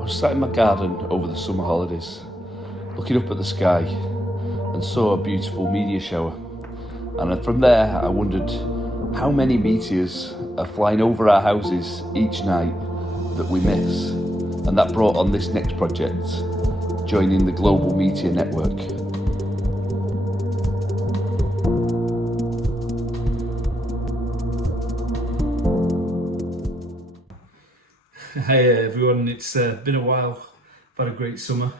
I was sat in my garden over the summer holidays, looking up at the sky, and saw a beautiful meteor shower. And from there, I wondered how many meteors are flying over our houses each night that we miss. And that brought on this next project, joining the Global Meteor Network. Hey everyone, it's been a while. I've had a great summer,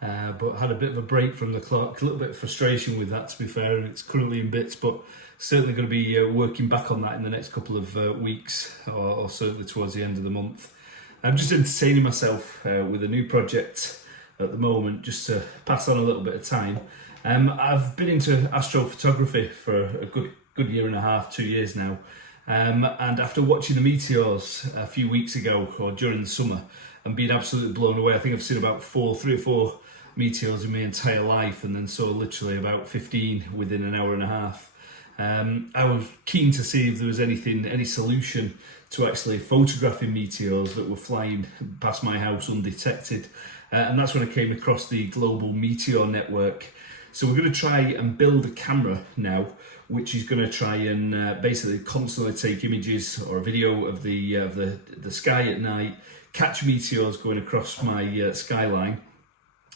but had a bit of a break from the clock. A little bit of frustration with that, to be fair, and it's currently in bits, but certainly going to be working back on that in the next couple of weeks, or certainly towards the end of the month. I'm just entertaining myself with a new project at the moment, just to pass on a little bit of time. I've been into astrophotography for a good year and a half, 2 years now. And after watching the meteors a few weeks ago, or during the summer, and being absolutely blown away, I think I've seen about 3 or 4 meteors in my entire life, and then saw literally about 15 within an hour and a half. I was keen to see if there was any solution to actually photographing meteors that were flying past my house undetected. And that's when I came across the Global Meteor Network. So we're going to try and build a camera now, which is going to try and basically constantly take images or a video of the sky at night, catch meteors going across my skyline.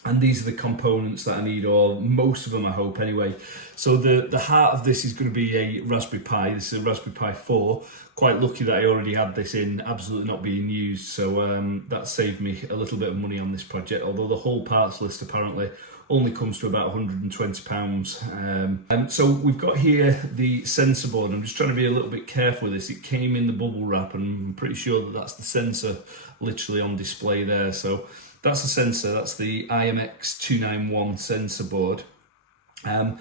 And these are the components that I need, or most of them I hope anyway. So the heart of this is going to be a Raspberry Pi. This is a Raspberry Pi 4. Quite lucky that I already had this in, absolutely not being used. So that saved me a little bit of money on this project, although the whole parts list apparently only comes to about £120. So we've got here the sensor board. I'm just trying to be a little bit careful with this. It came in the bubble wrap, and I'm pretty sure that that's the sensor literally on display there. So that's the sensor, that's the IMX291 sensor board. And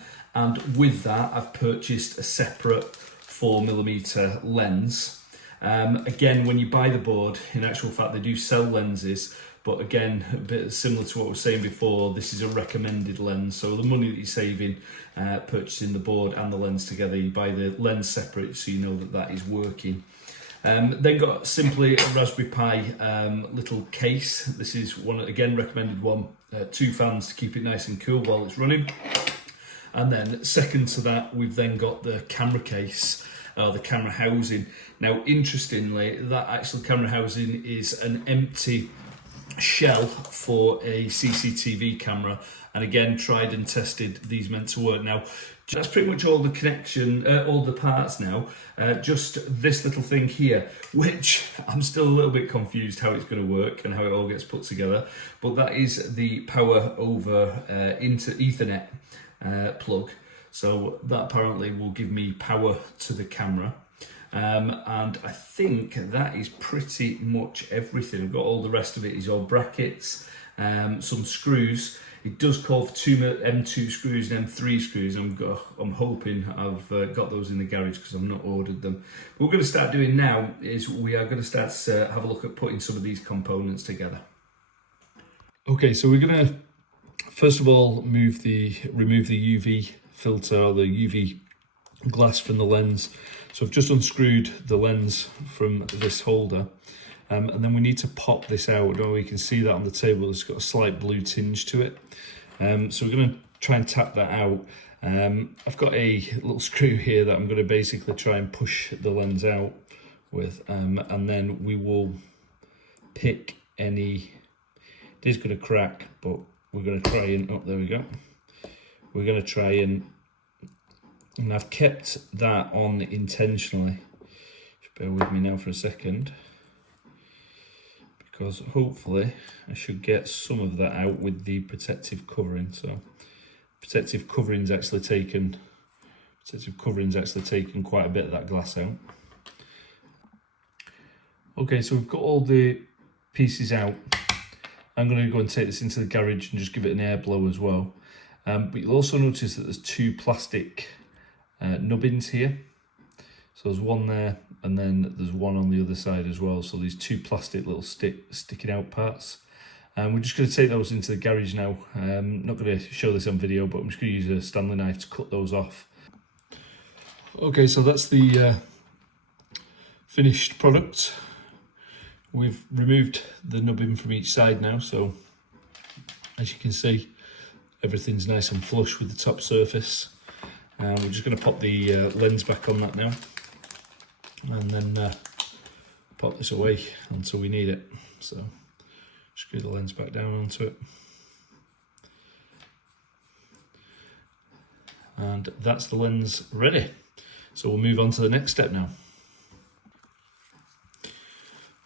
with that, I've purchased a separate 4mm lens. Again, when you buy the board, in actual fact, they do sell lenses, but again, a bit similar to what I was saying before, this is a recommended lens. So the money that you're saving purchasing the board and the lens together, you buy the lens separate so you know that that is working. Then got simply a Raspberry Pi little case. This is one, again, recommended one. 2 fans to keep it nice and cool while it's running. And then second to that, we've then got the camera case, the camera housing. Now, interestingly, that actual camera housing is an empty shell for a CCTV camera, and again, tried and tested, these meant to work. Now, that's pretty much all the connection, all the parts now. Just this little thing here, which I'm still a little bit confused how it's going to work and how it all gets put together. But that is the power over into Ethernet plug. So that apparently will give me power to the camera. And I think that is pretty much everything. I've got all the rest of it is all brackets, some screws. It does call for 2 M2 screws and M3 screws. I'm hoping I've got those in the garage because I've not ordered them. What we're going to start doing now is we are going to start to have a look at putting some of these components together. Okay, so we're going to first of all remove the UV filter, or the UV glass from the lens. So I've just unscrewed the lens from this holder, and then we need to pop this out. I don't know if you can see that on the table, it's got a slight blue tinge to it. So we're going to try and tap that out. I've got a little screw here that I'm going to basically try and push the lens out with, and then we will pick any, it is going to crack, but we're going to try and, oh, there we go. We're going to try and I've kept that on intentionally. Just bear with me now for a second, because hopefully I should get some of that out with the protective covering. So protective covering's actually taken quite a bit of that glass out. Okay, so we've got all the pieces out. I'm going to go and take this into the garage and just give it an air blow as well. But you'll also notice that there's 2 plastic nubbins here. So there's one there, and then there's one on the other side as well. So these 2 plastic little sticking out parts. We're just going to take those into the garage now. Not going to show this on video, but I'm just going to use a Stanley knife to cut those off. Okay, so that's the finished product. We've removed the nubbin from each side now, so as you can see, everything's nice and flush with the top surface. We're just going to pop the lens back on that now, and then pop this away until we need it. So screw the lens back down onto it. And that's the lens ready. So we'll move on to the next step now.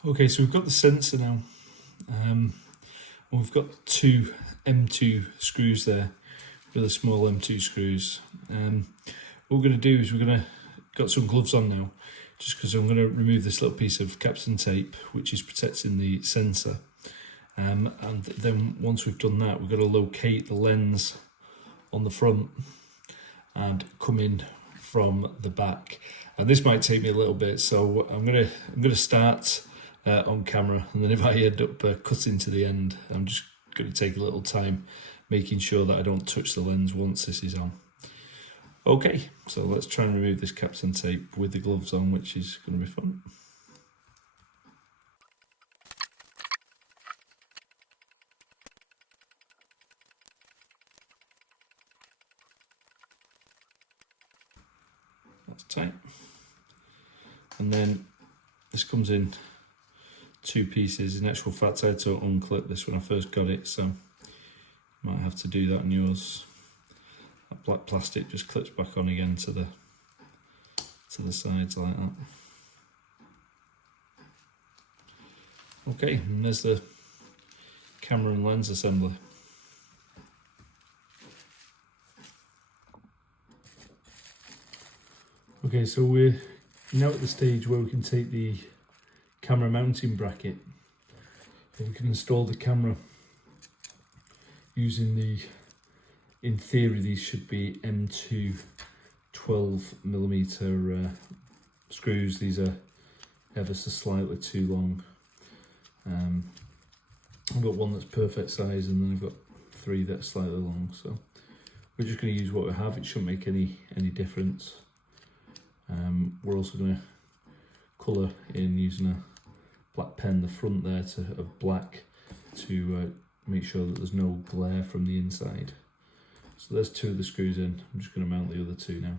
Okay, so we've got the sensor now. We've got two M2 screws there, really small M2 screws. What we're going to do is got some gloves on now, just because I'm going to remove this little piece of capstan tape which is protecting the sensor. And then once we've done that, we're going to locate the lens on the front and come in from the back. And this might take me a little bit, so I'm gonna start on camera, and then if I end up cutting to the end, I'm just going to take a little time making sure that I don't touch the lens once this is on. Okay, so let's try and remove this capstan tape with the gloves on, which is going to be fun. That's tight. And then this comes in two pieces. In actual fact, I had to unclip this when I first got it, so you might have to do that on yours. That black plastic just clips back on again to the sides like that. Okay, and there's the camera and lens assembly. Okay, so we're now at the stage where we can take the camera mounting bracket and we can install the camera using in theory these should be M2 12mm screws. These are ever so slightly too long. I've got one that's perfect size, and then I've got three that are slightly long, so we're just going to use what we have. It shouldn't make any difference. We're also going to colour in using a black pen the front there of black to make sure that there's no glare from the inside. So there's two of the screws in. I'm just going to mount the other two now.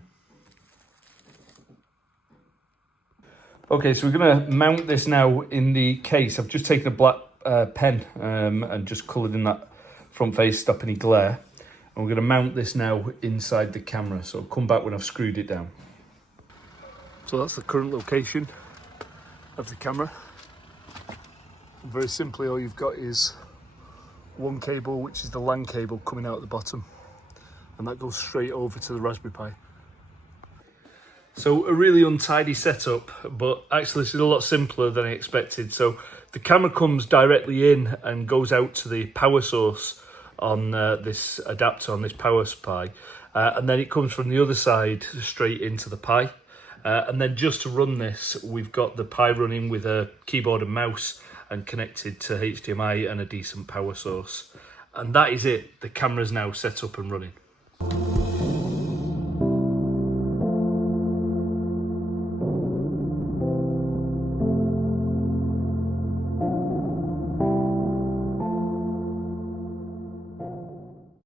Okay, so we're going to mount this now in the case. I've just taken a black pen and just coloured in that front face, stop any glare. And we're going to mount this now inside the camera. So I'll come back when I've screwed it down. So that's the current location of the camera. Very simply, all you've got is one cable, which is the LAN cable coming out at the bottom, and that goes straight over to the Raspberry Pi. So a really untidy setup, but actually this is a lot simpler than I expected. So the camera comes directly in and goes out to the power source on this adapter on this power supply, and then it comes from the other side straight into the Pi. And then just to run this, we've got the Pi running with a keyboard and mouse and connected to HDMI and a decent power source. And that is it. The camera's now set up and running.